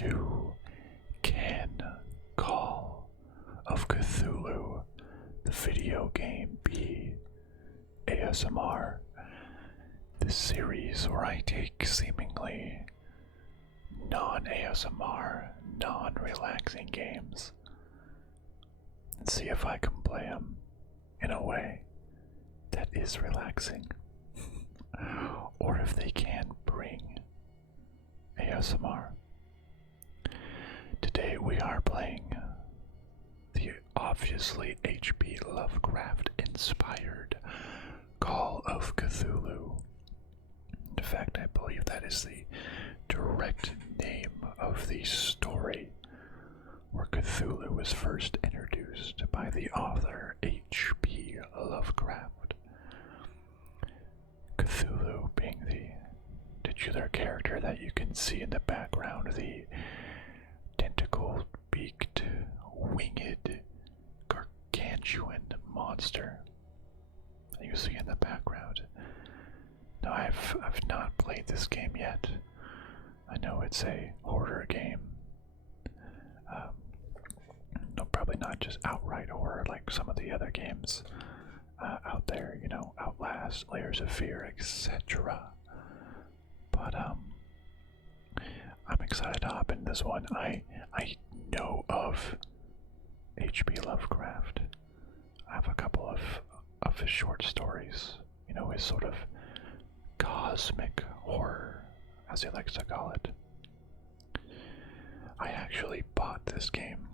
to Can Call of Cthulhu, the video game, be ASMR? This series where I take seemingly non-ASMR, non-relaxing games and see if I can play them in a way that is relaxing, or if they can bring ASMR. Today we are playing the obviously H.P. Lovecraft inspired Call of Cthulhu. In fact, I believe that is the direct name of the story where Cthulhu was first introduced by the author H.P. Lovecraft. Cthulhu being the titular character that you can see in the background, the tentacled, beaked, winged, gargantuan monster that you see in the background. Now, I've not played this game yet. I know it's a horror game. No, probably not just outright horror like some of the other games out there, you know, Outlast, Layers of Fear, etc. But I'm excited to hop in this one. I know of H.P. Lovecraft. I have a couple of his short stories, you know, his sort of cosmic horror, as he likes to call it. I actually bought this game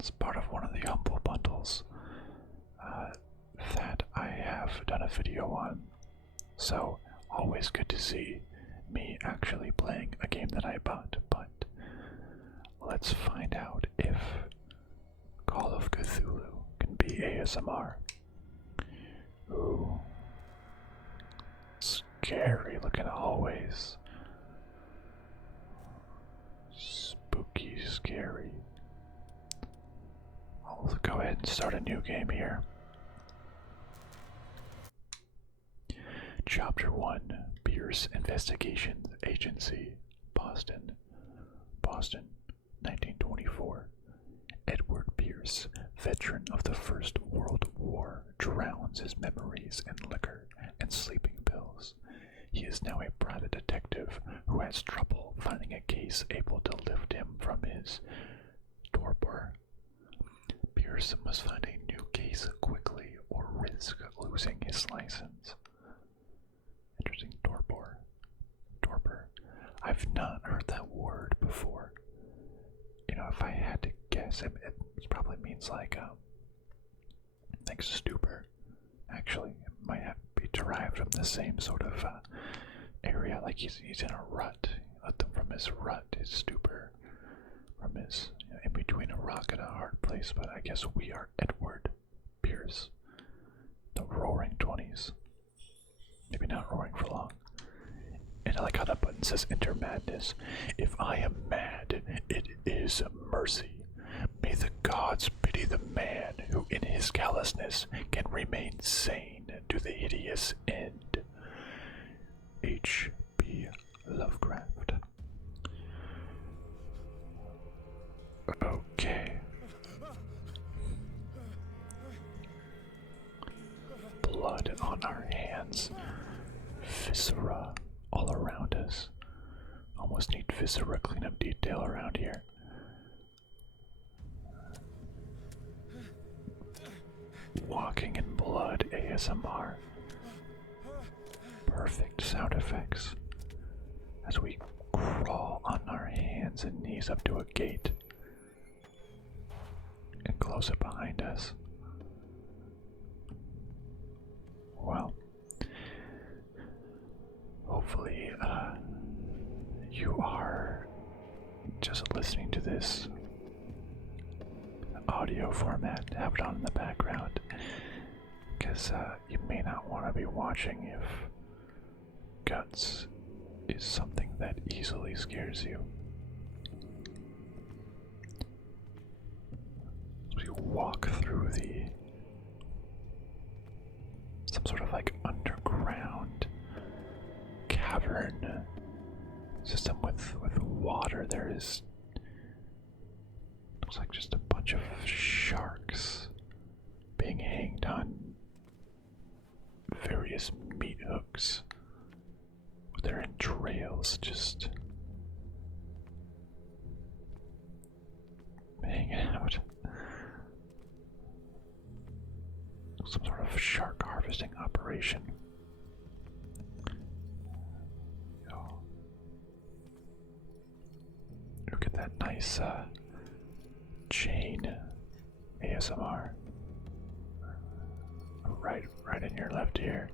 as part of one of the Humble Bundles that I have done a video on. So, always good to see me actually playing a game that I bought, but let's find out if Call of Cthulhu can be ASMR. Ooh. Scary looking hallways. Spooky, scary. I'll go ahead and start a new game here. Chapter 1, Pierce Investigation Agency, Boston. Boston, 1924. Edward Pierce, veteran of the First World War, drowns his memories in liquor and sleeping pills. He is now a private detective who has trouble finding a case able to lift him from his torpor. Pierce must find a new case quickly or risk losing his license. Interesting, torpor. Torpor. I've not heard that word before. You know, if I had to guess, it probably means like stupor. Actually, it might have be derived from the same sort of area, like he's in a rut. Let them from his rut, his stupor, from his, you know, in between a rock and a hard place. But I guess we are Edward Pierce, the Roaring 20s. Maybe not roaring for long. And I like how that button says Enter Madness. If I am mad, it is mercy. May the gods pity the man who in his callousness can remain sane to the hideous end. H.P. Lovecraft. Okay. Blood on our hands. Viscera all around us. Almost need viscera cleanup detail around here. Walking in blood ASMR. Perfect sound effects as we crawl on our hands and knees up to a gate and close it behind us. Well, hopefully you are just listening to this audio format, have it on in the background, because you may not want to be watching if guts is something that easily scares you. As we walk through some sort of like underground cavern system with water, there is Looks like just a bunch of sharks being hanged on various meat hooks with their entrails just hanging out. Some sort of shark harvesting operation. Oh. Look at that nice chain ASMR. Right in your left ear.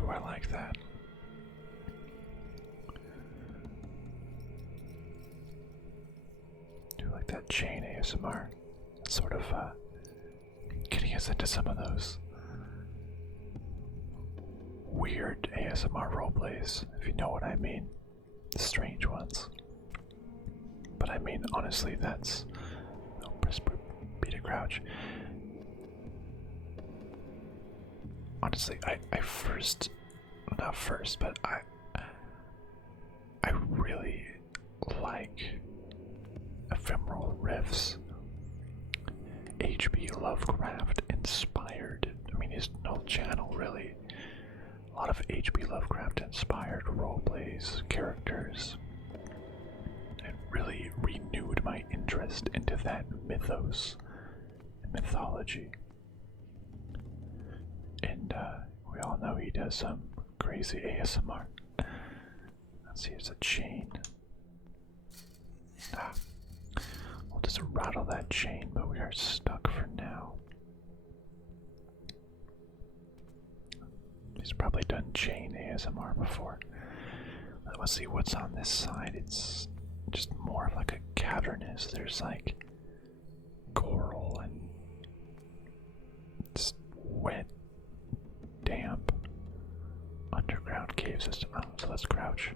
Ooh, I like that. Do you like that chain ASMR? It's sort of getting us into some of those weird ASMR roleplays, if you know what I mean. The strange ones. But I mean, honestly, that's... Oh, press B to crouch. Honestly, I first... Not first, but I really like ephemeral riffs. H.P. Lovecraft inspired. I mean, his whole channel really. A lot of H.P. Lovecraft inspired roleplays, characters. It really renewed my interest into that mythos and mythology. And we all know he does some crazy ASMR. Let's see, it's a chain. We'll just rattle that chain, but we are stuck for now. He's probably done chain ASMR before. Let's see what's on this side. It's just more of like a cavernous. There's like coral and it's wet, damp, underground cave system. Oh, so let's crouch.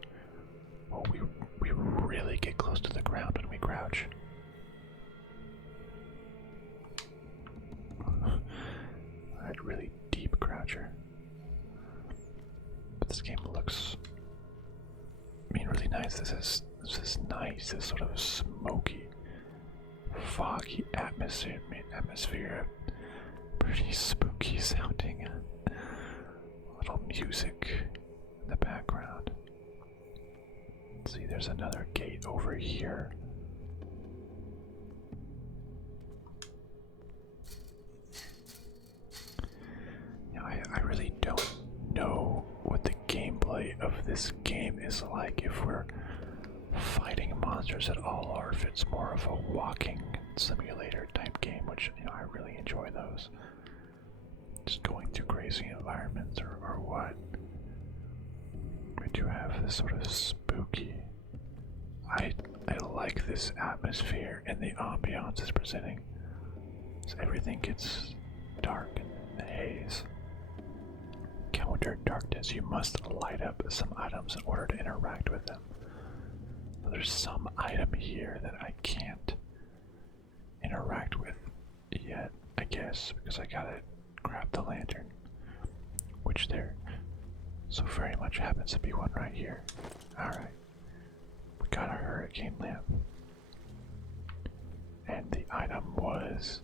Oh, we really get close to the ground when we crouch. Alright, really deep croucher. But this game looks, I mean, really nice. This is nice. This sort of smoky, foggy atmosphere. Pretty spooky sounding. Little music in the background. Let's see, there's another gate over here. I really don't know what the gameplay of this game is like, if we're fighting monsters at all, or if it's more of a walking simulator type game, which, you know, I really enjoy those. Just going through crazy environments, or what. We do have this sort of spooky... I like this atmosphere and the ambiance it's presenting. So everything gets dark and the haze. Counter darkness. You must light up some items in order to interact with them. So there's some item here that I can't interact with yet, I guess, because I gotta grab the lantern, which there so very much happens to be one right here. Alright, we got a hurricane lamp, and the item was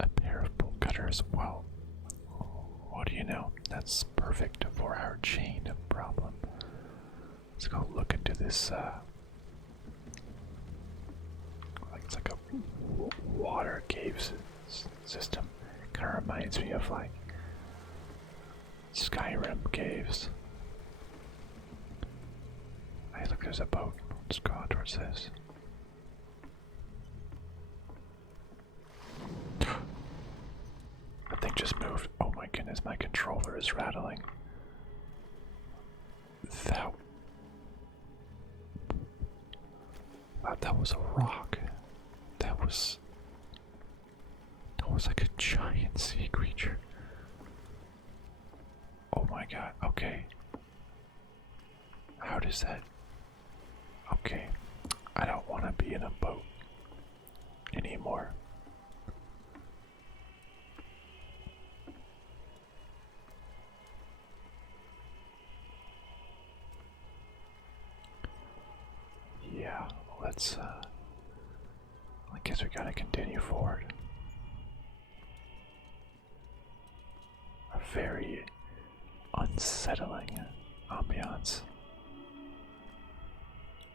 a pair of bolt cutters. Well, what do you know? That's perfect for our chain problem. Let's go look into this, it's like a water cave system. Kind of reminds me of like Skyrim caves. Hey, look, there's a boat. Let's go out towards this. That thing just moved. Oh my goodness, my controller is rattling. That was a rock. That was like a giant sea creature. Oh my god, okay. How does that... Okay, I don't want to be in a boat anymore. let's, I guess we gotta continue forward. A very unsettling ambiance.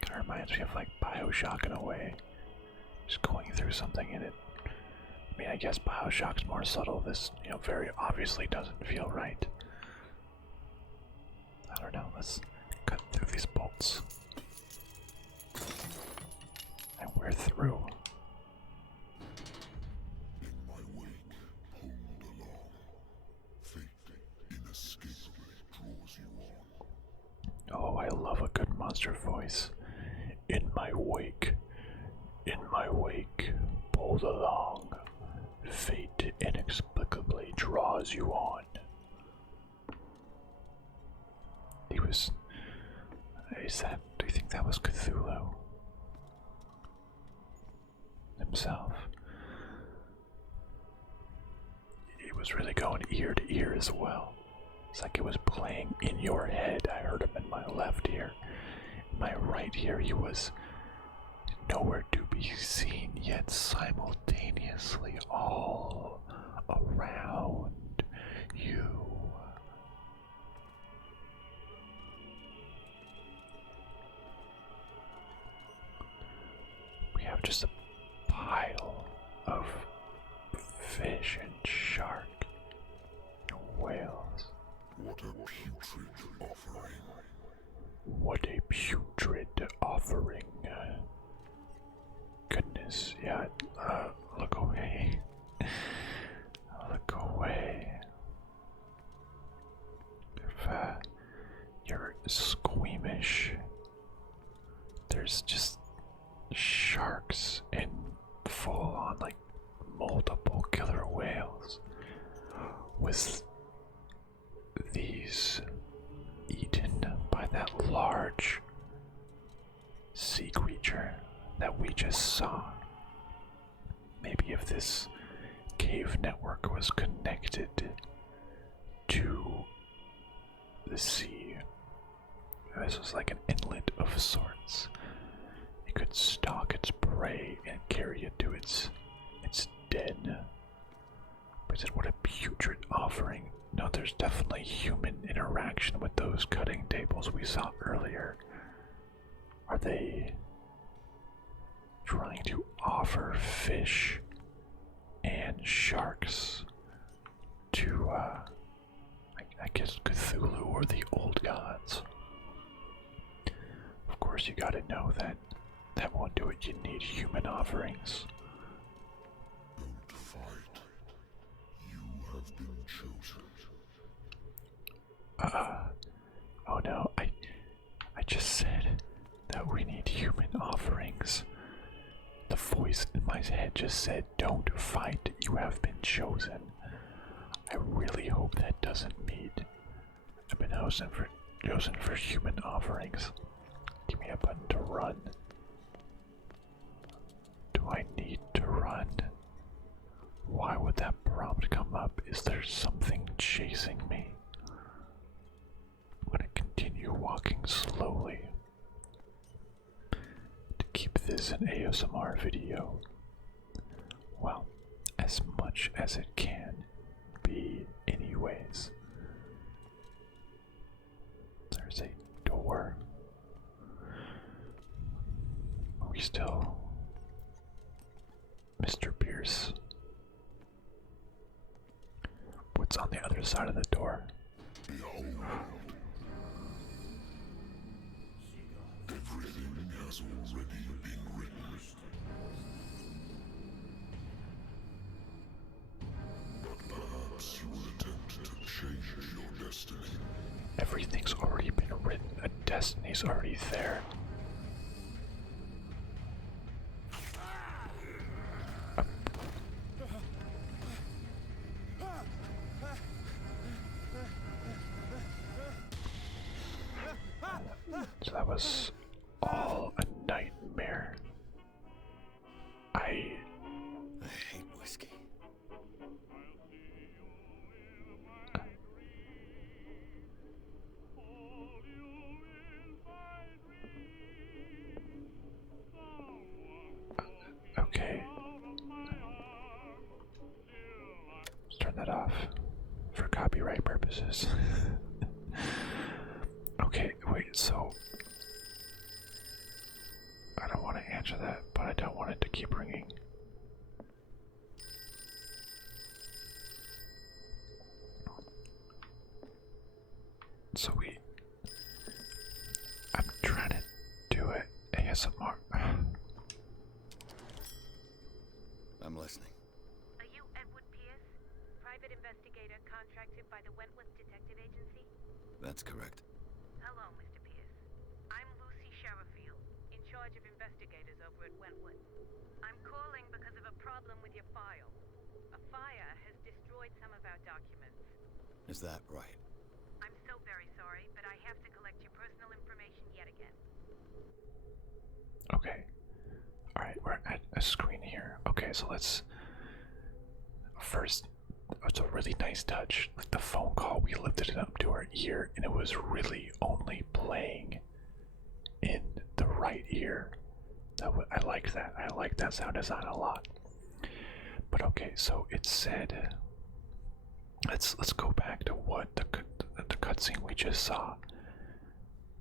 Kinda reminds me of like BioShock in a way. Just going through something in it. I mean, I guess BioShock's more subtle. This, very obviously doesn't feel right. I don't know, let's cut through these bolts. And we're through. In my wake, pulled along. Fate inescapably draws you on. Oh, I love a good monster voice. In my wake, pulled along. Fate inexplicably draws you on. Do you think that was Cthulhu himself? He was really going ear to ear as well. It's like it was playing in your head. I heard him in my left ear. In my right ear, he was nowhere to be seen, yet simultaneously all around you. We have just a pile of fish and shark and whales. What a putrid offering. What a putrid offering. Goodness, yeah, look away. Look away. If you're squeamish, there's just sharks and full on like multiple killer whales with these eaten by that large sea creature that we just saw. Maybe if this cave network was connected to the sea, this was like an inlet of sorts. You could stalk its prey and carry it to its den. But what a putrid offering. No, there's definitely human interaction with those cutting tables we saw earlier. Are they trying to offer fish and sharks to, I guess, Cthulhu or the old gods? Of course, you gotta know that won't do it. You need human offerings. Don't fight. You have been chosen. Oh no, I just said that we need human offerings. The voice in my head just said, don't fight, you have been chosen. I really hope that doesn't mean I've been chosen for human offerings. Give me a button to run. Do I need to run? Why would that prompt come up? Is there something chasing me? I'm gonna continue walking slowly to keep this an ASMR video. Well, as much as it can be anyways. There's a door. Are we still Mr. Pierce? What's on the other side of the door? Behold. Everything has already been written. But perhaps you will attempt to change your destiny. Everything's already been written. A destiny's already there. So that was all a nightmare. I hate whiskey. services. Okay, wait, so I don't want to answer that, but I don't want it to keep ringing. So I'm trying to do it ASMR. I'm listening. Are you Edward Pierce, private investigator contracted by the Wentworth Detective Agency? That's correct. Hello, Mr. Pierce. I'm Lucy Sherifield, in charge of investigators over at Wentworth. I'm calling because of a problem with your file. A fire has destroyed some of our documents. Is that right? I'm so very sorry, but I have to collect your personal information yet again. Okay. Alright, we're at a screen here. Okay, so let's first, it's a really nice touch. Like the phone call, we lifted it up to our ear and it was really only playing in the right ear. I like that. I like that sound design a lot. But okay, so it said, let's go back to what the cutscene we just saw.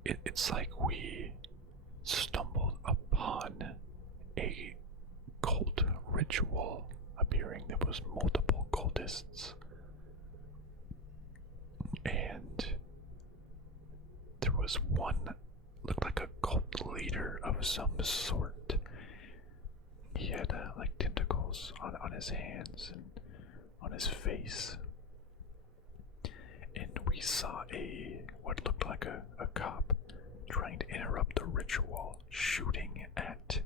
It's like we stumbled upon a cult ritual appearing. There was multiple cultists, and there was one that looked like a cult leader of some sort. He had like tentacles on his hands and on his face, and we saw what looked like a cop trying to interrupt the ritual, shooting at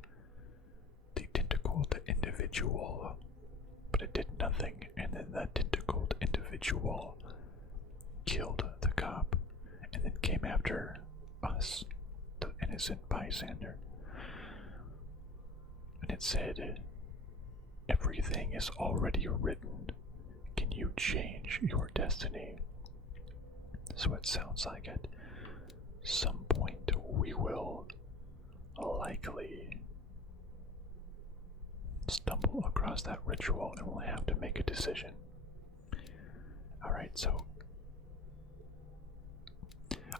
the tentacled individual, but it did nothing, and then that tentacled individual killed the cop, and then came after us, the innocent bystander. And it said, "Everything is already written. Can you change your destiny?" So it sounds like at some point we will likely stumble across that ritual and we'll have to make a decision. Alright, so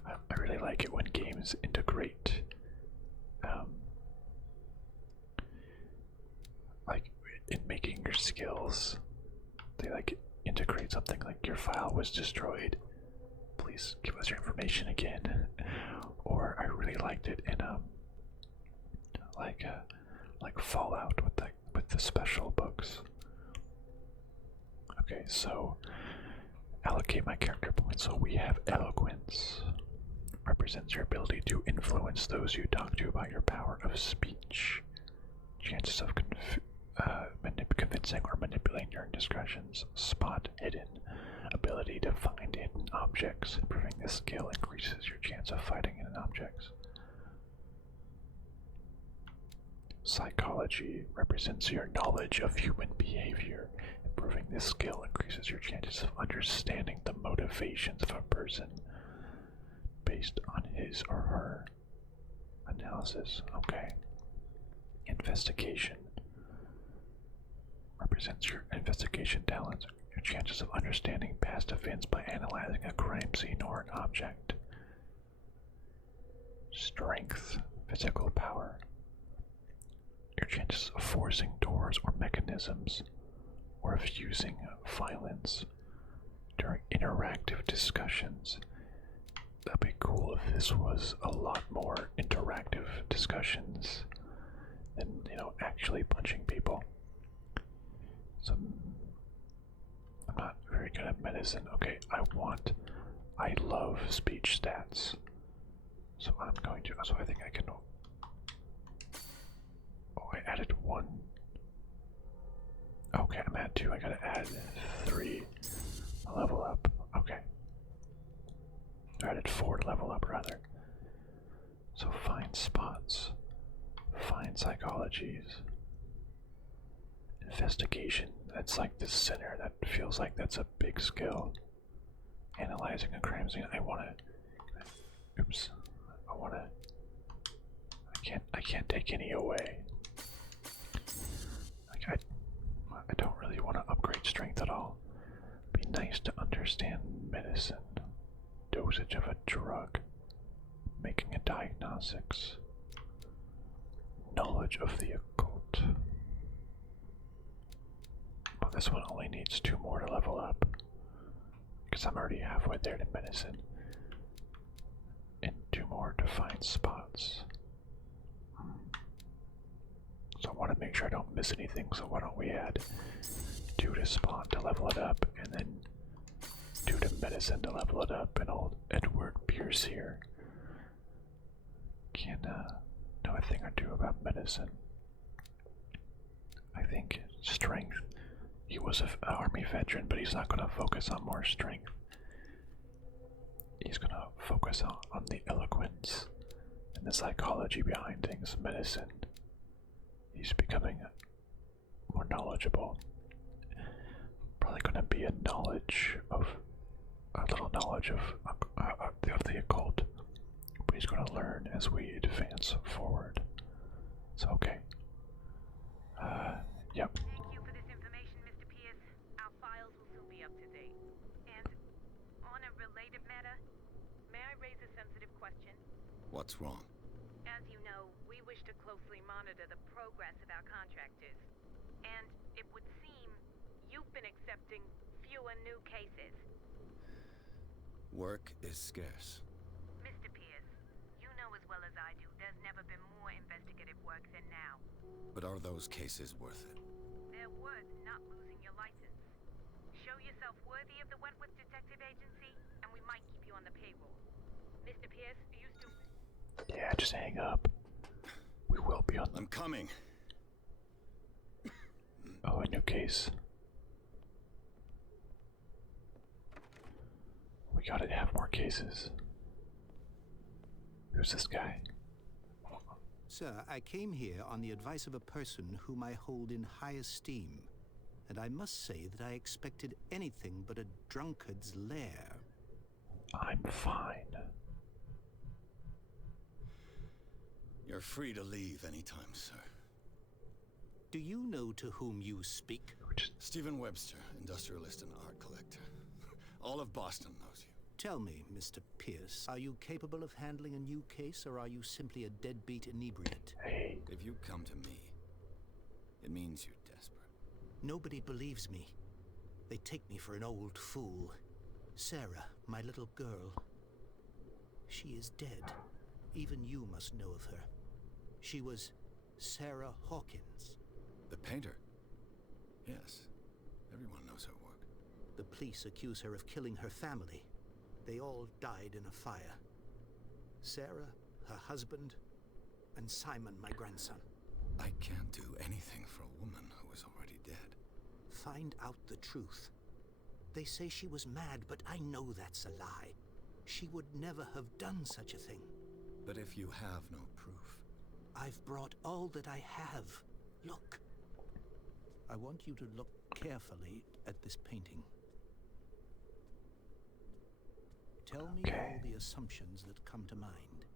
I really like it when games integrate like in making your skills, they like integrate something like your file was destroyed, please give us your information again. Or I really liked it in like Fallout with the special books. Okay, so allocate my character points. So we have eloquence, represents your ability to influence those you talk to by your power of speech. Chances of convincing or manipulating your indiscretions. Spot hidden, ability to find hidden objects. Improving this skill increases your chance of finding hidden objects. Psychology represents your knowledge of human behavior. Improving this skill increases your chances of understanding the motivations of a person based on his or her analysis. Okay. Investigation represents your investigation talents. Your chances of understanding past events by analyzing a crime scene or an object. Strength, physical power. Your chances of forcing doors or mechanisms, or of using violence during interactive discussions. That'd be cool if this was a lot more interactive discussions than, actually punching people. So, I'm not very good at medicine. Okay, I love speech stats. So I'm going to, so I think I can, I added 1. Okay, I'm at 2, I gotta add 3, level up, okay. I added 4 to level up, rather. So find spots, find psychologies, investigation, that's like the center, that feels like that's a big skill. Analyzing a crime scene, I can't take any away. Like I don't really want to upgrade strength at all. Be nice to understand medicine, dosage of a drug, making a diagnostics, knowledge of the occult. Well, this one only needs 2 more to level up, because I'm already halfway there to medicine, and 2 more to find spots. So I want to make sure I don't miss anything, so why don't we add 2 to spawn to level it up, and then 2 to medicine to level it up, and old Edward Pierce here can know a thing or 2 about medicine. I think strength. He was an army veteran, but he's not going to focus on more strength. He's going to focus on the eloquence and the psychology behind things, medicine. He's becoming more knowledgeable. Probably going to be a little knowledge of the occult, but he's going to learn as we advance forward. So okay. Yep. Thank you for this information, Mr. Pierce. Our files will soon be up to date. And on a related matter, may I raise a sensitive question? What's wrong? As you know, we wish to closely monitor the progress of our contractors. And it would seem you've been accepting fewer new cases. Work is scarce. Mr. Pierce, you know as well as I do there's never been more investigative work than now. But are those cases worth it? They're worth not losing your license. Show yourself worthy of the Wentworth Detective Agency, and we might keep you on the payroll. Mr. Pierce, are you still... Yeah, just hang up. We will be on. I'm coming. Oh, a new case. We gotta have more cases. Who's this guy? Sir, I came here on the advice of a person whom I hold in high esteem, and I must say that I expected anything but a drunkard's lair. I'm fine. You're free to leave anytime, sir. Do you know to whom you speak? Stephen Webster, industrialist and art collector. All of Boston knows you. Tell me, Mr. Pierce, are you capable of handling a new case, or are you simply a deadbeat inebriate? Hey. If you come to me, it means you're desperate. Nobody believes me. They take me for an old fool. Sarah, my little girl. She is dead. Even you must know of her. She was Sarah Hawkins. The painter? Yes. Everyone knows her work. The police accuse her of killing her family. They all died in a fire. Sarah, her husband, and Simon, my grandson. I can't do anything for a woman who is already dead. Find out the truth. They say she was mad, but I know that's a lie. She would never have done such a thing. But if you have no proof... I've brought all that I have. Look. I want you to look carefully at this painting. Tell me all the assumptions that come to mind.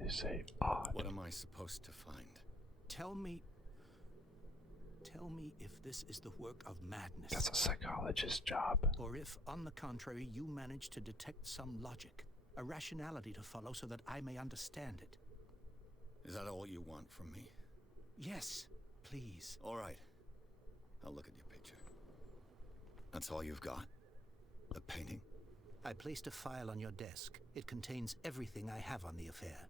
Is a odd. What am I supposed to find? Tell me if this is the work of madness. That's a psychologist's job. Or if, on the contrary, you manage to detect some logic, a rationality to follow so that I may understand it. Is that all you want from me? Yes, please. All right. I'll look at your picture. That's all you've got? The painting? I placed a file on your desk. It contains everything I have on the affair.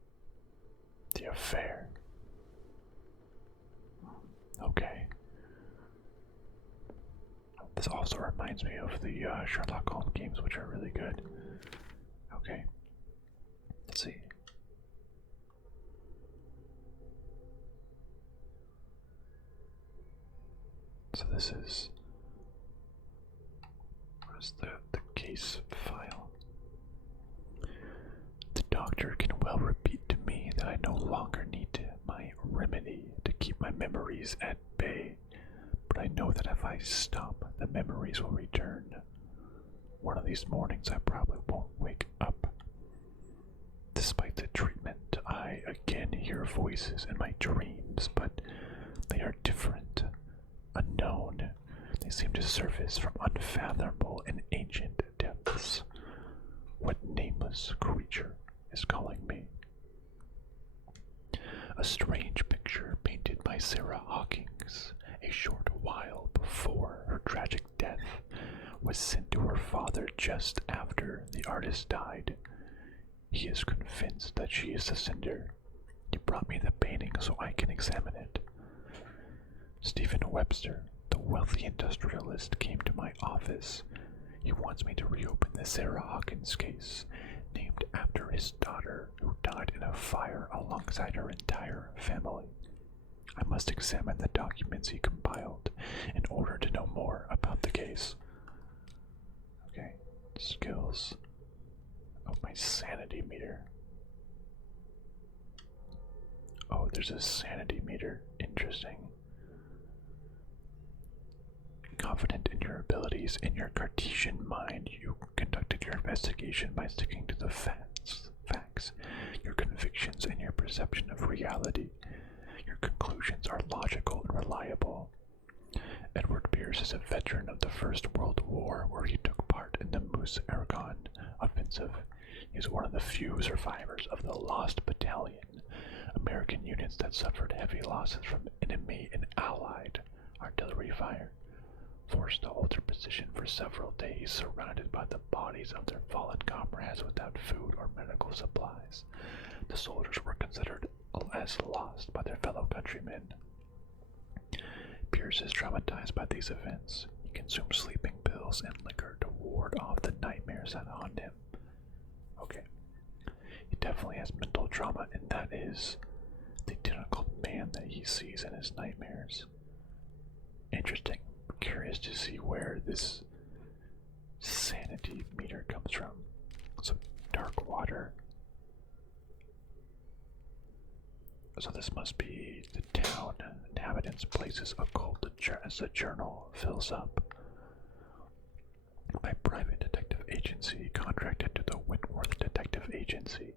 The affair. Okay. This also reminds me of the Sherlock Holmes games, which are really good. Okay. Let's see. So this is... what is the case file? The doctor can well repeat to me that I no longer need my remedy to keep my memories at bay, but I know that if I stop, the memories will return. One of these mornings I probably won't wake up. Despite the treatment I again hear voices in my dreams, but they are different, unknown. They seem to surface from unfathomable and ancient depths. What nameless creature is calling me? A strange picture painted by Sarah Hawkins a short while before her tragic death was sent to her father just after the artist died. He is convinced that she is the sender. He brought me the painting so I can examine it. Stephen Webster, the wealthy industrialist, came to my office. He wants me to reopen the Sarah Hawkins case, named after his daughter who died in a fire alongside her entire family. I must examine the documents he compiled in order to know more about the case. Okay, skills. Oh, my sanity meter. Oh, there's a sanity meter. Interesting. Confident in your abilities in your Cartesian mind, you conducted your investigation by sticking to the facts, your convictions, and your perception of reality. Your conclusions are logical and reliable. Edward Pierce is a veteran of the First World War, where he took part in the Moose Aragon offensive. He is one of the few survivors of the Lost Battalion, American units that suffered heavy losses from enemy and Allied artillery fire. Forced to hold their position for several days, surrounded by the bodies of their fallen comrades without food or medical supplies. The soldiers were considered as lost by their fellow countrymen. Pierce is traumatized by these events. He consumes sleeping pills and liquor to ward off the nightmares that haunt him. Okay. He definitely has mental trauma, and that is the tentacled man that he sees in his nightmares. Interesting. Curious to see where this sanity meter comes from. So, dark water. So this must be the town inhabitants' places occult as the journal fills up. My private detective agency contracted to the Wentworth Detective Agency.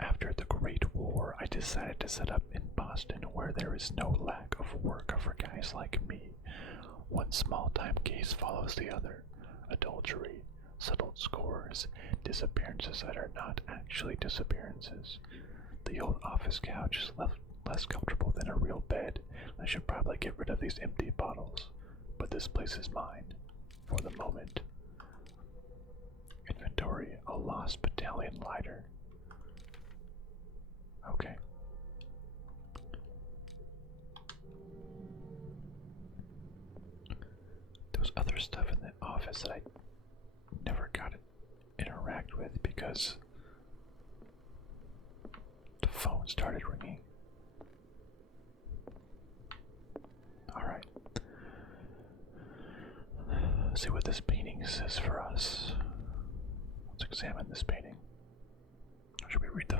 After the Great War, I decided to set up in Boston, where there is no lack of work for guys like me. One small-time case follows the other. Adultery, settled scores, disappearances that are not actually disappearances. The old office couch is less comfortable than a real bed. I should probably get rid of these empty bottles. But this place is mine, for the moment. Inventory, a lost battalion lighter. Okay. There was other stuff in the office that I never got to interact with because the phone started ringing. Alright. Let's see what this painting says for us. Let's examine this painting. Should we read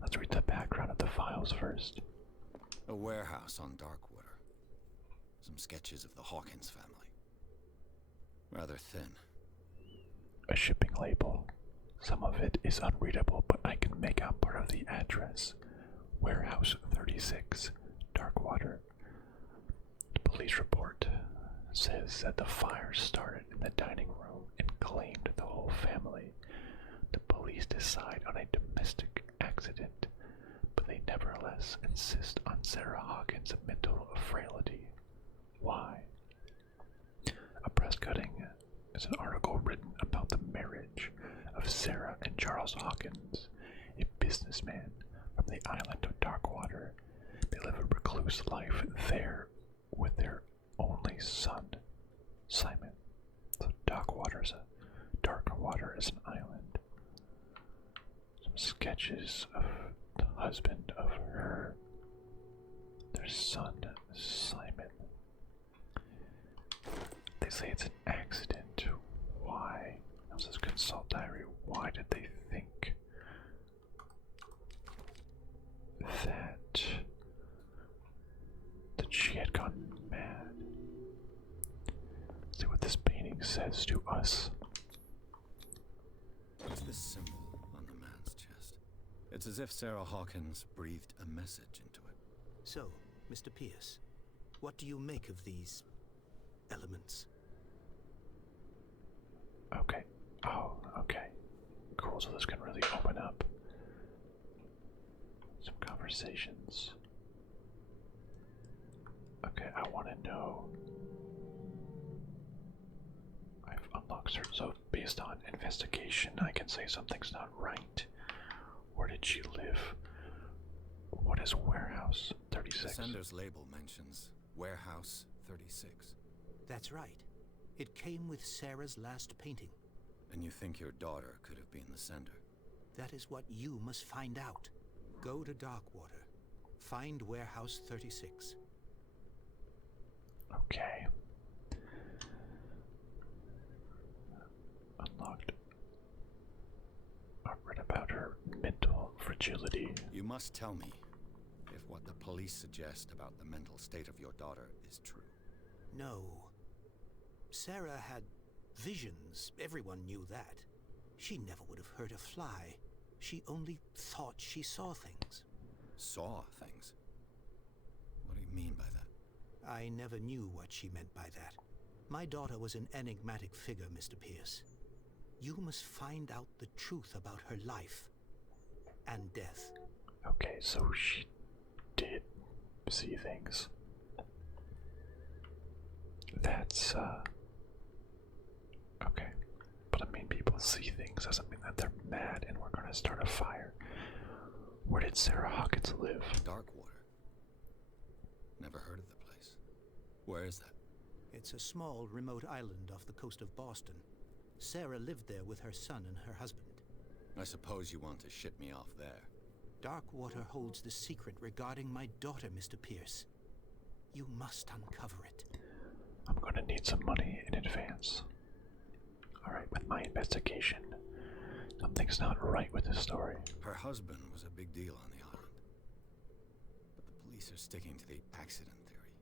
let's read the background of the files first. A warehouse on Darkwater. Some sketches of the Hawkins family. Rather thin. A shipping label. Some of it is unreadable, but I can make out part of the address. Warehouse 36, Darkwater. The police report says that the fire started in the dining room and claimed the whole family. The police decide on a domestic accident, but they nevertheless insist on Sarah Hawkins' mental frailty. Why? A press cutting is an article written about the marriage of Sarah and Charles Hawkins, a businessman from the island of Darkwater. They live a recluse life there with their only son, Simon. So Darkwater is an island. Some sketches of the husband of their son, Simon. They say it's an accident. Why? That was his consult diary. Why did they think that she had gone mad? Let's see what this painting says to us. What's this symbol on the man's chest? It's as if Sarah Hawkins breathed a message into it. So, Mr. Pierce, what do you make of these elements? Okay. Oh, okay. Cool, so this can really open up some conversations. Okay, I want to know. I've unlocked certain, so based on investigation, I can say something's not right. Where did she live? What is warehouse 36? The sender's label mentions warehouse 36. That's right. It came with Sarah's last painting. And you think your daughter could have been the sender? That is what you must find out. Go to Darkwater. Find warehouse 36. Okay. Unlocked. I read about her mental fragility. You must tell me if what the police suggest about the mental state of your daughter is true. No. Sarah had visions. Everyone knew that. She never would have hurt a fly. She only thought she saw things. Saw things? What do you mean by that? I never knew what she meant by that. My daughter was an enigmatic figure, Mr. Pierce. You must find out the truth about her life and death. Okay, so she did see things. That's, okay. But I mean, people see things doesn't mean that they're mad and we're gonna start a fire. Where did Sarah Hawkins live? Darkwater. Never heard of the place. Where is that? It's a small, remote island off the coast of Boston. Sarah lived there with her son and her husband. I suppose you want to ship me off there. Darkwater holds the secret regarding my daughter, Mr. Pierce. You must uncover it. I'm gonna need some money in advance. Alright, with my investigation, something's not right with this story. Her husband was a big deal on the island. But the police are sticking to the accident theory.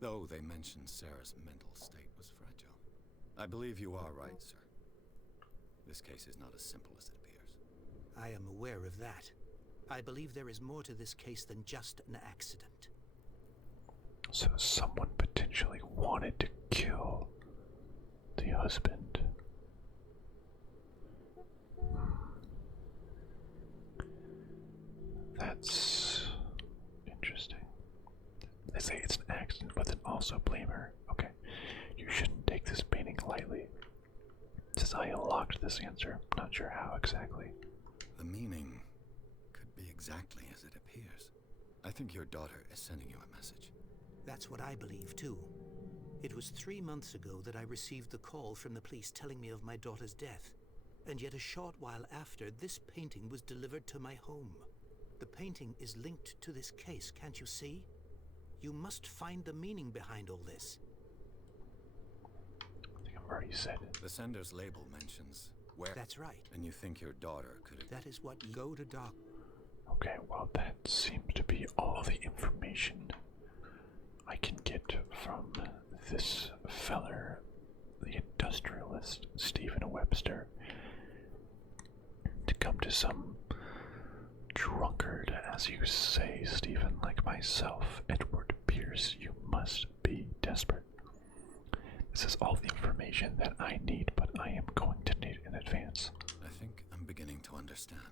Though they mentioned Sarah's mental state was fragile. I believe you are right, sir. This case is not as simple as it appears. I am aware of that. I believe there is more to this case than just an accident. So someone potentially wanted to kill the husband. That's interesting. They say it's an accident, but then also blame her. Okay, you shouldn't take this painting lightly. Since I unlocked this answer, not sure how exactly. The meaning could be exactly as it appears. I think your daughter is sending you a message. That's what I believe, too. It was 3 months ago that I received the call from the police telling me of my daughter's death. And yet a short while after, this painting was delivered to my home. The painting is linked to this case, can't you see? You must find the meaning behind all this. I think I've already said it. The sender's label mentions where... That's right. And you think your daughter could have... That is what you go to Dark. Okay, well that seems to be all the information I can get from this feller, the industrialist Stephen Webster, to come to some drunkard, as you say, Stephen, like myself, Edward Pierce. You must be desperate. This is all the information that I need, but I am going to need in advance. I think I'm beginning to understand.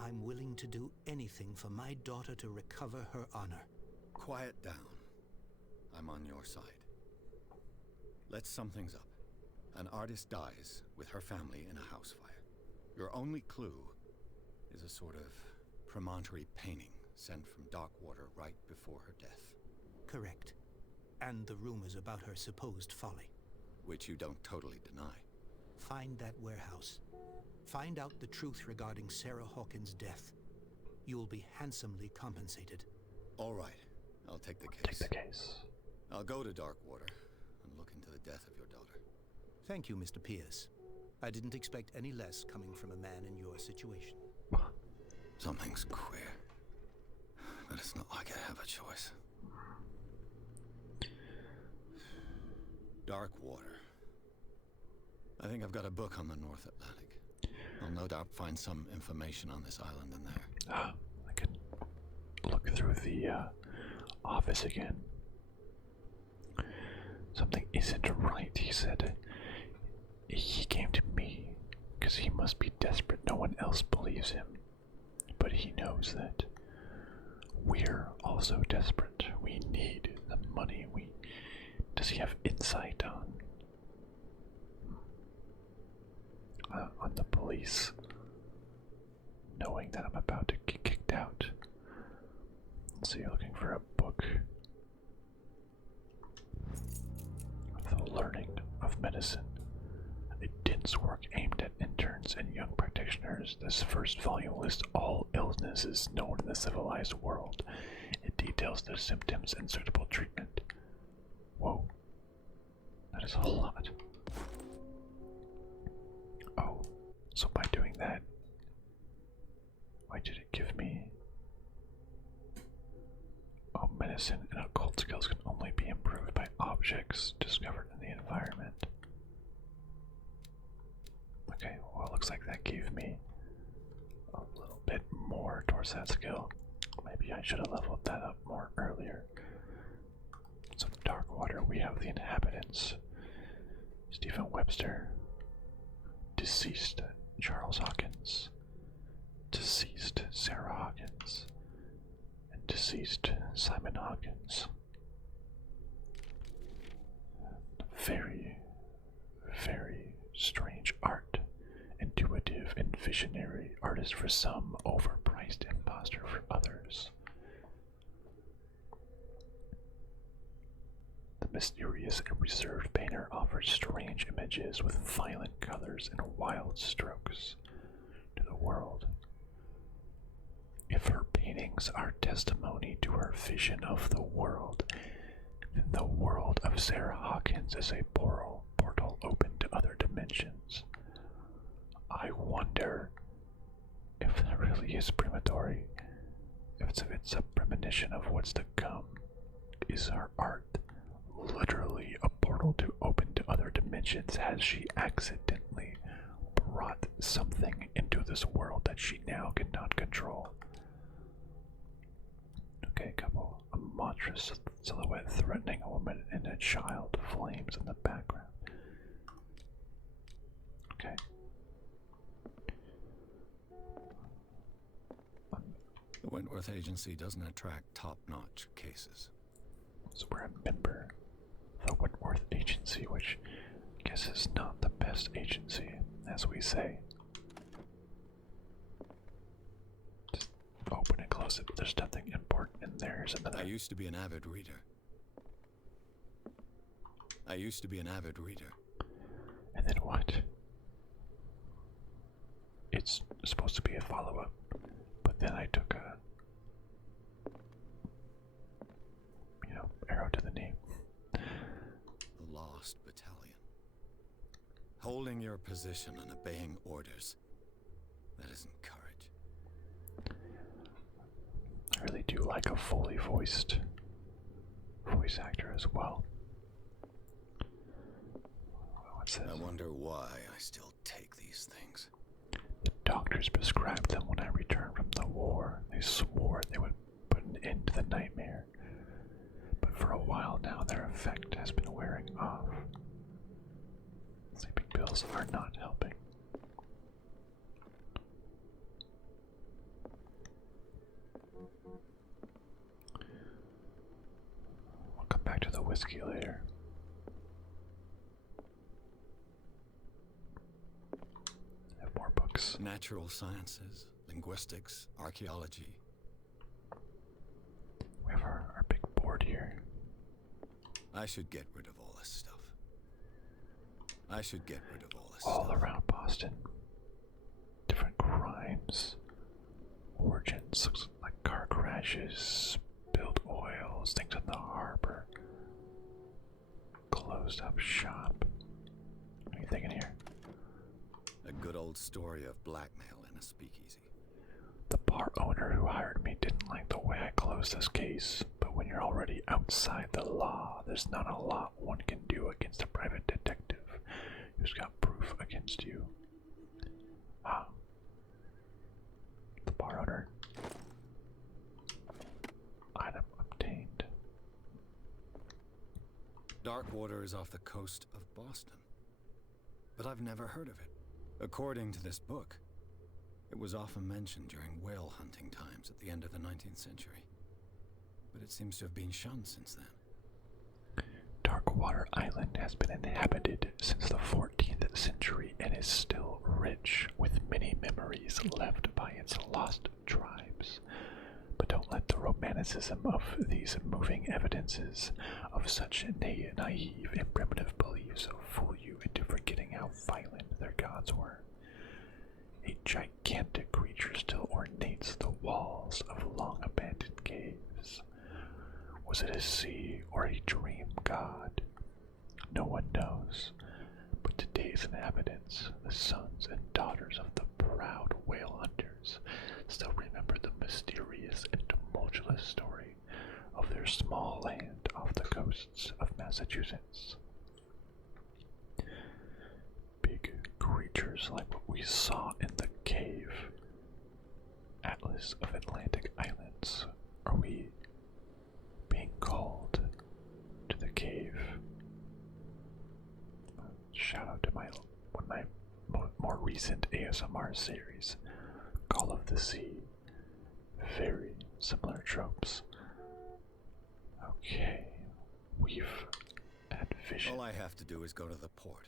I'm willing to do anything for my daughter to recover her honor. Quiet down. I'm on your side. Let's sum things up. An artist dies with her family in a house fire. Your only clue is a sort of promontory painting sent from Darkwater right before her death. Correct. And the rumors about her supposed folly. Which you don't totally deny. Find that warehouse. Find out the truth regarding Sarah Hawkins' death. You'll be handsomely compensated. All right. I'll take the case. Take the case. I'll go to Darkwater and look into the death of your daughter. Thank you, Mr. Pierce. I didn't expect any less coming from a man in your situation. Something's queer. But it's not like I have a choice. Darkwater. I think I've got a book on the North Atlantic. You'll no doubt find some information on this island in there. I can look through the office again. Something isn't right, he said. He came to me because he must be desperate. No one else believes him. But he knows that we're also desperate. We need the money. Does he have insight on the police? Knowing that I'm about to get kicked out. Let's see, you're looking for a book. The Learning of Medicine. A dense work aimed at interns and young practitioners. This first volume lists all illnesses known in the civilized world. It details their symptoms and suitable treatment. Whoa. That is a lot. Oh, so by doing that, why did it give me... Oh, medicine and occult skills can only be improved by objects discovered in the environment. Okay, well, it looks like that gave me a little bit more towards that skill. Maybe I should have leveled that up more earlier. Some dark water. We have the inhabitants. Stephen Webster. Deceased Charles Hawkins. Deceased Sarah Hawkins. And deceased Simon Hawkins. Very, very strange art. Intuitive and visionary artist for some, overpriced imposter for others. The mysterious and reserved painter offers strange images with violent colors and wild strokes to the world. If her paintings are testimony to her vision of the world, then the world of Sarah Hawkins is a portal open to other dimensions. I wonder if that really is premonitory, if it's a premonition of what's to come. Is her art literally a portal to open to other dimensions? Has she accidentally brought something into this world that she now cannot control? Okay, couple. A monstrous silhouette threatening a woman and a child, flames in the background. Okay. The Wentworth Agency doesn't attract top-notch cases. So we're a member of the Wentworth Agency, which I guess is not the best agency, as we say. Just open and close it, but there's nothing important in there. There's another. I used to be an avid reader. And then what? It's supposed to be a follow-up, but then I took a, arrow to the knee. The Lost Battalion. Holding your position and obeying orders. That isn't courage. I really do like a fully voiced voice actor as well. What's this? I wonder why I still take these things. The doctors prescribed them when I returned from the war. They swore they would put an end to the nightmare. But for a while now, their effect has been wearing off. Sleeping pills are not helping. We'll come back to the whiskey later. Have more books. Natural sciences, linguistics, archaeology. We have our big board here. I should get rid of all this stuff. All around Boston. Different crimes. Origins. Looks like car crashes. Spilled oils. Things in the harbor. Closed up shop. Anything in here? A good old story of blackmail in a speakeasy. The bar owner who hired me didn't like the way I closed this case, but when you're already outside the law, there's not a lot one can do against a private detective who's got proof against you. Darkwater is off the coast of Boston. But I've never heard of it. According to this book, it was often mentioned during whale hunting times at the end of the 19th century. But it seems to have been shunned since then. Darkwater Island has been inhabited since the 14th century and is still rich with many memories left by its lost tribes. But don't let the romanticism of these moving evidences of such naive and primitive beliefs fool you into forgetting how violent their gods were. A gigantic creature still ornates the walls of long-abandoned caves. Was it a sea or a dream god? No one knows, but today's inhabitants, the sons and daughters of the proud whale hunters, still remember the mysterious and tumultuous story of their small land off the coasts of Massachusetts. Big creatures like what we saw in the cave. Atlas of Atlantic Islands. Are we being called to the cave? Shout out to one of my more recent ASMR series, Call of the Sea. Very similar tropes. Okay, we've had vision. All I have to do is go to the port.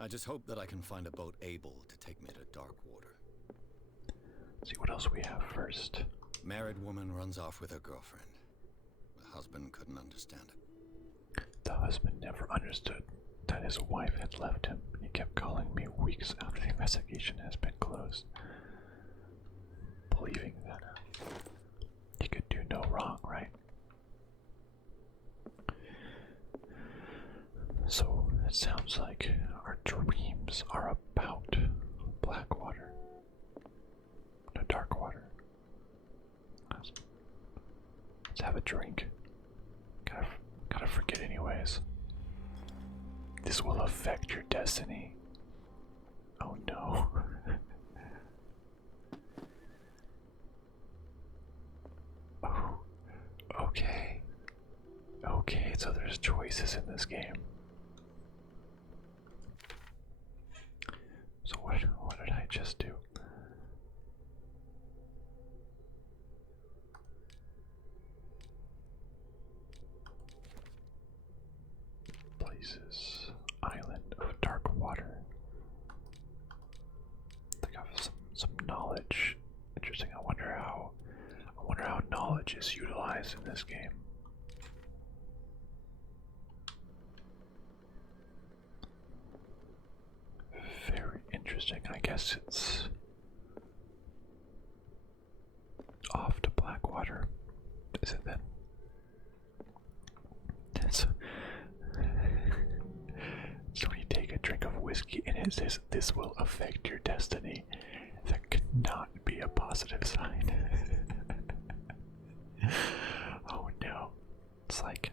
I just hope that I can find a boat able to take me to Darkwater. See what else we have first. Married woman runs off with her girlfriend. The husband couldn't understand it. The husband never understood that his wife had left him. He kept calling me weeks after the investigation has been closed, believing that he could do no wrong, right? So it sounds like our dreams are about Blackwater. No, Darkwater. Let's have a drink. Gotta forget anyways. This will affect your destiny. Oh no. Oh, okay. Okay, so there's choices in this game. So what did I just do? Places, island of dark water. I think I have some knowledge. Interesting. I wonder how knowledge is utilized in this game. Very interesting. I guess it's off to Blackwater. Is it then? So when you take a drink of whiskey and it says this will affect your destiny, that could not be a positive sign. Oh no. It's like,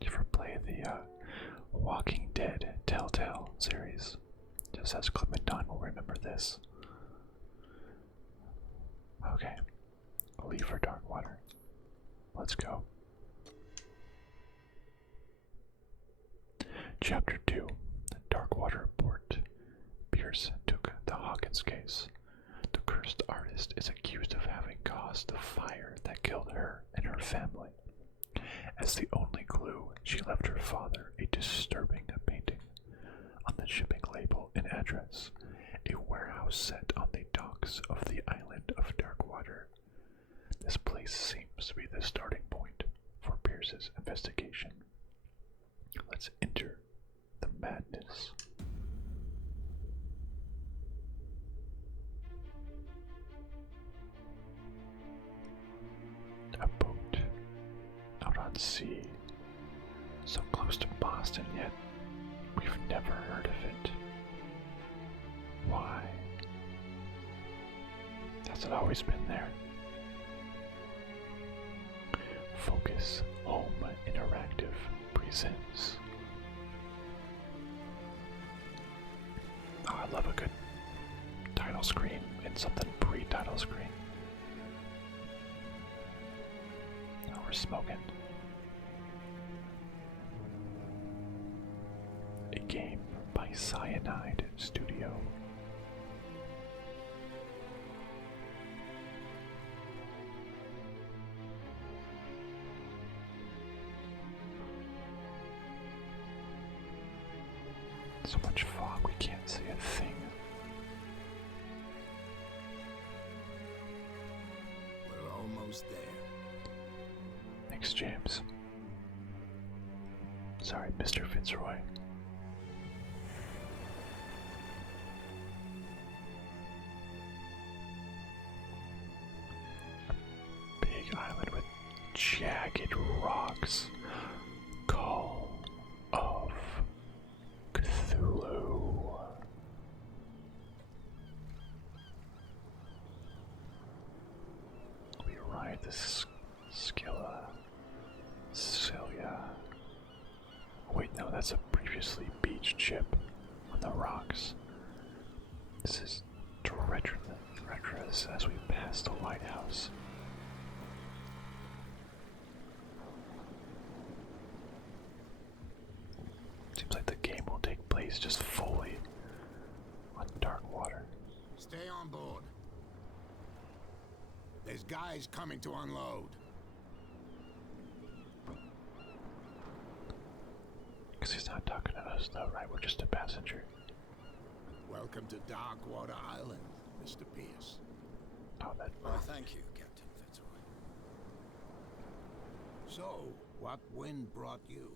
you ever play the Walking Dead Telltale series? Just as Clement Don will remember this. Okay. Leave for Darkwater. Let's go. Chapter 2. Darkwater Port. Pierce took the Hawkins case. The cursed artist is accused of having caused the fire that killed her and her family. As the only clue, she left her father a disturbing painting. On the shipping label and address, a warehouse set on the docks of the island of Darkwater. This place seems to be the starting point for Pierce's investigation. Let's enter the madness. A boat out on sea, so close to Boston, yet we've never heard of it. Why? Has it always been there? Focus Home Interactive presents. Oh, I love a good title screen and something pre-title screen. Oh, we're smoking. a cyanide studio. So much fog, we can't see a thing. We're almost there. Thanks, James. Sorry, Mr. Fitzroy. Big island with jagged rocks. Call of Cthulhu. We ride the Scylla. Celia. Wait, no, that's a previously beached ship on the rocks. This is treacherous as we pass the lighthouse. Seems like the game will take place just fully on dark water. Stay on board. There's guys coming to unload. Because he's not talking to us though, right? We're just a passenger. Welcome to Darkwater Island, Mr. Pierce. Oh, that. Well, thank you, Captain Fitzroy. So, what wind brought you?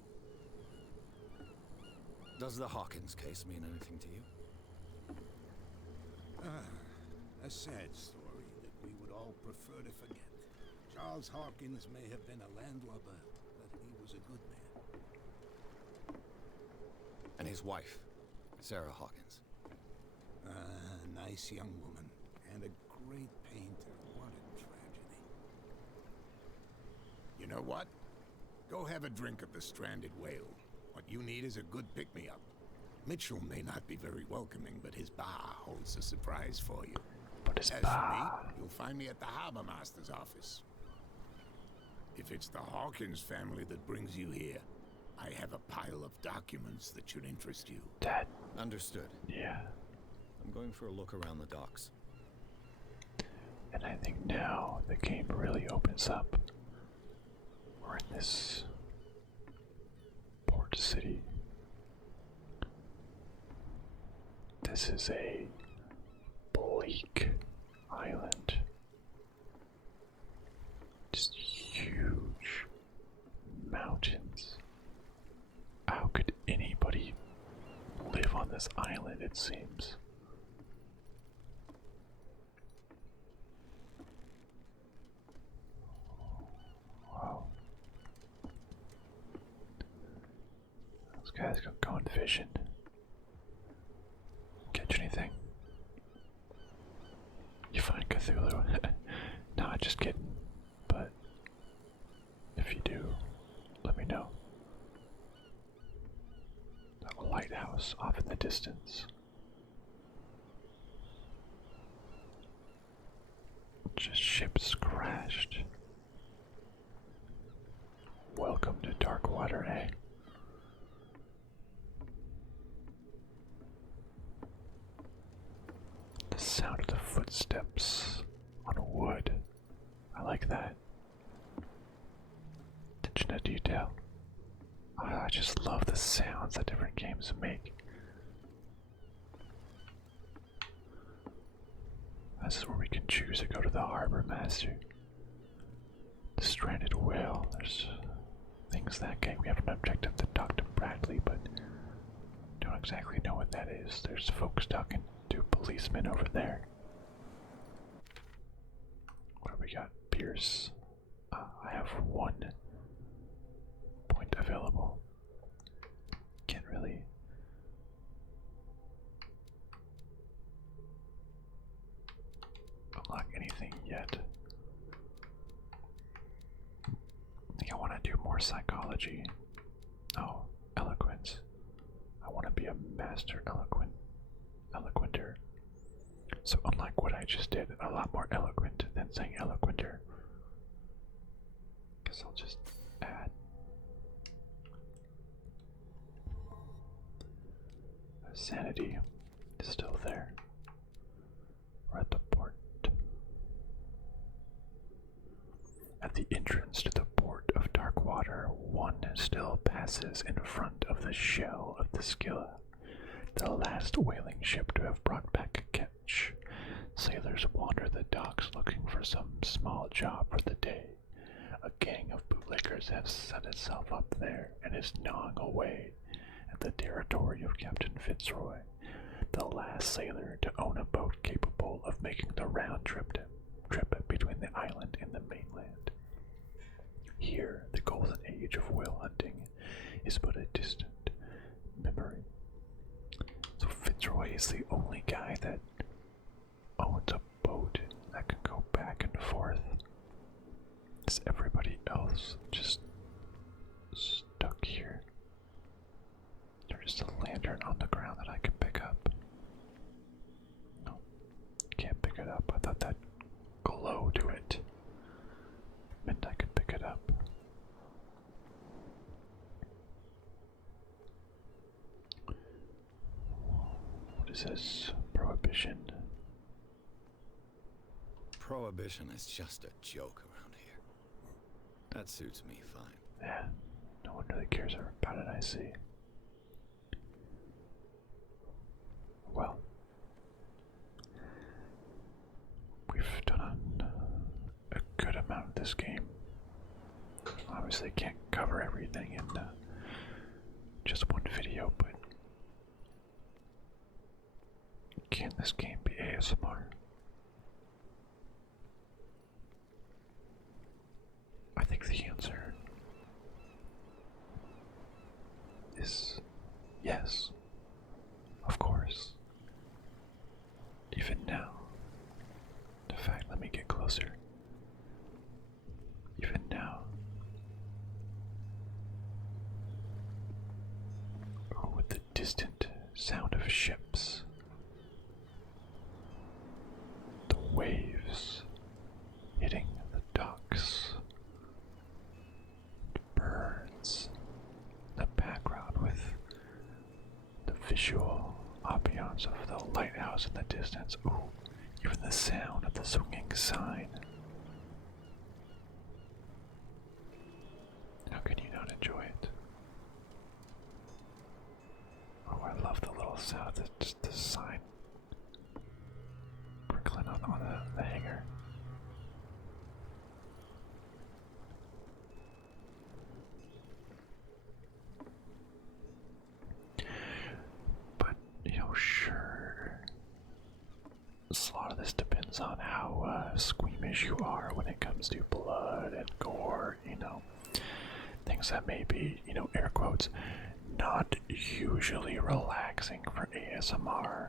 Does the Hawkins case mean anything to you? A sad story that we would all prefer to forget. Charles Hawkins may have been a landlubber, but he was a good man. And his wife, Sarah Hawkins. Nice young woman, and a great painter. What a tragedy. You know what? Go have a drink of the stranded whale. What you need is a good pick-me-up. Mitchell may not be very welcoming, but his bar holds a surprise for you. But his As bar. for me, you'll find me at the harbor master's office. If it's the Hawkins family that brings you here, I have a pile of documents that should interest you. That. Understood. Yeah. I'm going for a look around the docks. And I think now the game really opens up. We're in this port city. This is a bleak island. Just huge mountains. How could anybody live on this island, it seems? Wow. Those guys go going fishing. Catch anything? You find Cthulhu? Nah, just kidding. But if you do, let me know. A lighthouse off in the distance. Just ships crashed. Welcome to Darkwater, eh? The sound of the footsteps on wood. I like that. Attention to detail. I just love the sounds that different games make. This is where we can choose to go to the harbor master. The stranded whale. There's things that game. We have an objective to talk to Bradley, but don't exactly know what that is. There's folks talking to policemen over there. What do we got? Pierce. I have 1 point available. Can't really. Unlock anything yet. I think I want to do more psychology. Oh, eloquence. I want to be a master eloquenter. So unlike what I just did, a lot more eloquent than saying eloquenter. Guess I'll just add sanity is still there. We're at the port. At the entrance to the port of dark water, one still passes in front of the shell of the Scylla, the last whaling ship to have brought back a catch. Sailors wander the docks looking for some small job for the day. A gang of bootlickers has set itself up there and is gnawing away at the territory of Captain Fitzroy, the last sailor to own a boat capable of making the round trip between the island and the mainland. Here, the golden age of whale hunting is but a distant memory. So Fitzroy is the only guy that owns a boat that can go back and forth. Is everybody else just stuck here? There's just a lantern on the ground that I can pick up. No, can't pick it up. I thought that glow to it meant I could pick it up. What is this? Prohibition. Prohibition is just a joke around here. That suits me fine. Yeah, no one really cares about it, I see. Well, we've done a good amount of this game. Obviously can't cover everything in just one video, but can this game be ASMR? I think the answer is yes, of course. Even now, in fact, let me get closer. Even now, with the distant sound of ships, the waves hitting the docks, birds, the background with the visual ambiance of the lighthouse in the distance. Ooh, even the sound of the swinging sign. How can you not enjoy it? Oh, I love the little sound of just the sign crinkling on the hanger. But, sure, a lot of this depends on how squeamish you are when it comes to blood and gore, things that may be, air quotes, not usually relaxing for ASMR.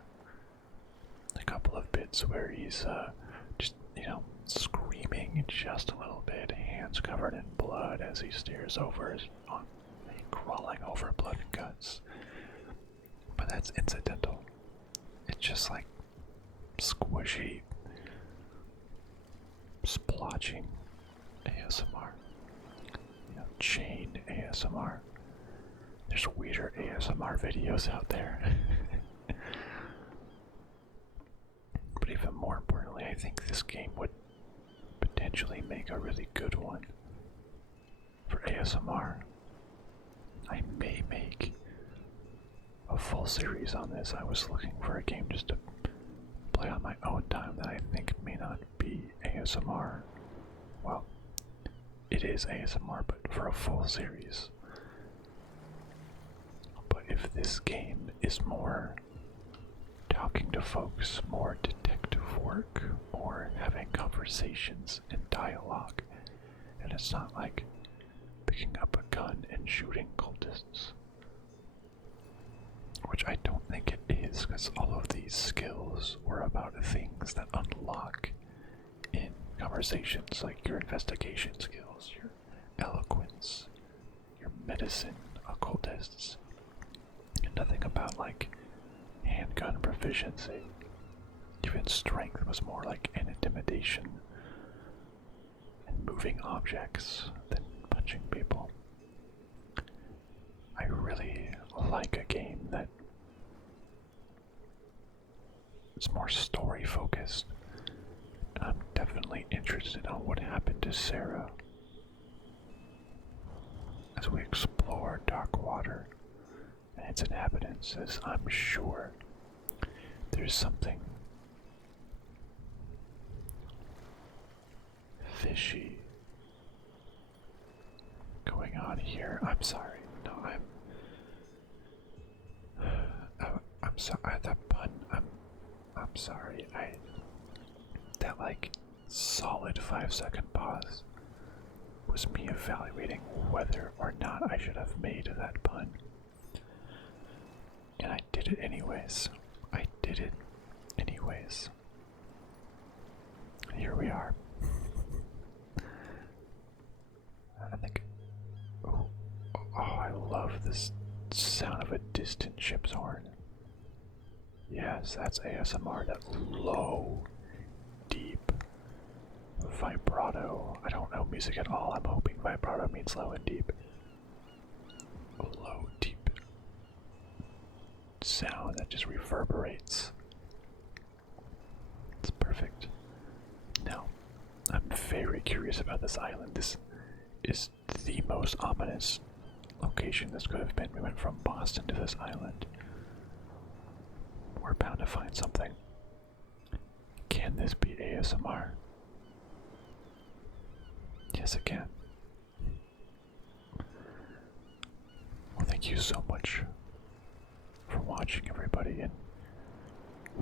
A couple of bits where he's just, screaming just a little bit, hands covered in blood as he stares over crawling over blood and guts. But that's incidental. It's just like squishy, splotching ASMR. Chain ASMR. There's weirder ASMR videos out there. But even more importantly, I think this game would potentially make a really good one for ASMR. I may make a full series on this. I was looking for a game just to play on my own time that I think may not be ASMR. Well, it is ASMR, but for a full series. But if this game is more talking to folks, more detective work, or having conversations and dialogue, and it's not like picking up a gun and shooting cultists, which I don't think it is, because all of these skills were about things that unlock in conversations, like your investigation skills, your eloquence, your medicine, occultists, and nothing about like handgun proficiency. Even strength was more like an intimidation and moving objects than punching people. I really like a game that It's more story focused. I'm definitely interested in what happened to Sarah as we explore dark water and its inhabitants, as I'm sure there's something fishy going on here. I'm sorry. No, I'm sorry. That pun. I'm sorry. That like solid 5-second pause was me evaluating whether or not I should have made that pun. And I did it anyways. Here we are. I think. Oh, I love this sound of a distant ship's horn. Yes, that's ASMR. That low, deep vibrato. I don't know music at all. I'm hoping vibrato means low and deep. Low, deep sound that just reverberates. It's perfect. Now, I'm very curious about this island. This is the most ominous location this could have been. We went from Boston to this island. We're bound to find something. Can this be ASMR? Yes, it can. Well, thank you so much for watching, everybody, and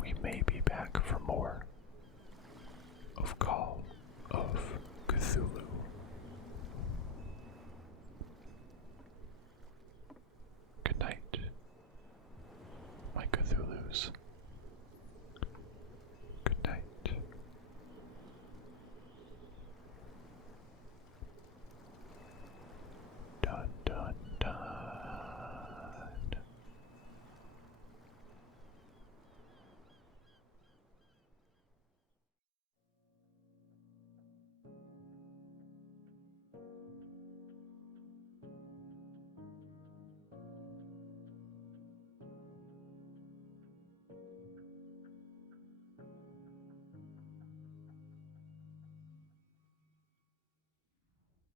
we may